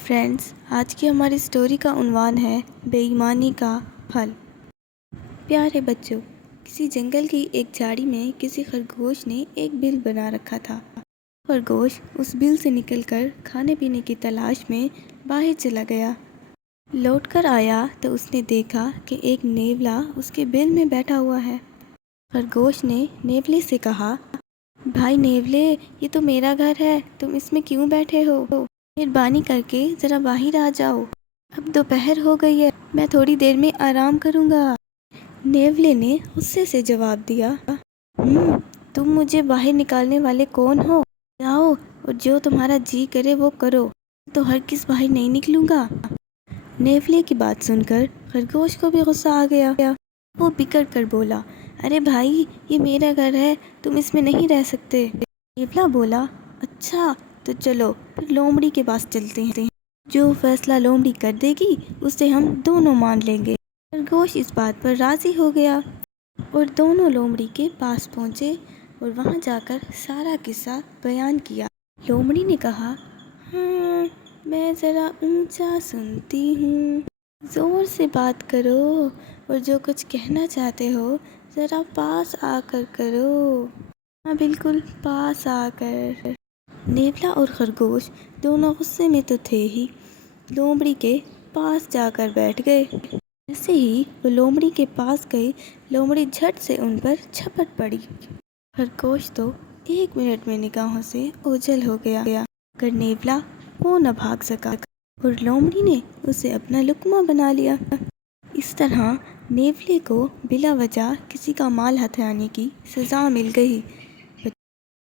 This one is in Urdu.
فرینڈز، آج کی ہماری اسٹوری کا عنوان ہے بے ایمانی کا پھل۔ پیارے بچوں، کسی جنگل کی ایک جھاڑی میں کسی خرگوش نے ایک بل بنا رکھا تھا۔ خرگوش اس بل سے نکل کر کھانے پینے کی تلاش میں باہر چلا گیا۔ لوٹ کر آیا تو اس نے دیکھا کہ ایک نیولا اس کے بل میں بیٹھا ہوا ہے۔ خرگوش نے نیولے سے کہا، بھائی نیولے، یہ تو میرا گھر ہے، تم اس میں کیوں بیٹھے ہو؟ مہربانی کر کے ذرا باہر آ جاؤ، اب دوپہر ہو گئی ہے، میں تھوڑی دیر میں آرام کروں گا۔ نیولے نے غصے سے جواب دیا، تم مجھے باہر نکالنے والے کون ہو؟ جاؤ اور جو تمہارا جی کرے وہ کرو، میں تو ہرگز باہر نہیں نکلوں گا۔ نیولے کی بات سن کر خرگوش کو بھی غصہ آ گیا۔ وہ بگڑ کر بولا، ارے بھائی، یہ میرا گھر ہے، تم اس میں نہیں رہ سکتے۔ نیولا بولا، اچھا تو چلو پھر لومڑی کے پاس چلتے ہیں، جو فیصلہ لومڑی کر دے گی اسے ہم دونوں مان لیں گے۔ خرگوش اس بات پر راضی ہو گیا اور دونوں لومڑی کے پاس پہنچے اور وہاں جا کر سارا قصہ بیان کیا۔ لومڑی نے کہا، میں ذرا اونچا سنتی ہوں، زور سے بات کرو اور جو کچھ کہنا چاہتے ہو ذرا پاس آ کر کرو۔ ہاں بالکل پاس آ کر۔ نیولا اور خرگوش دونوں غصے میں تو تھے ہی، لومڑی کے پاس جا کر بیٹھ گئے۔ جیسے ہی وہ لومڑی کے پاس گئے، لومڑی جھٹ سے ان پر جھپٹ پڑی۔ خرگوش تو 1 منٹ میں نگاہوں سے اوجھل ہو گیا، مگر نیولا وہ نہ بھاگ سکا اور لومڑی نے اسے اپنا لقمہ بنا لیا۔ اس طرح نیولے کو بلا وجہ کسی کا مال ہتھیانے کی سزا مل گئی۔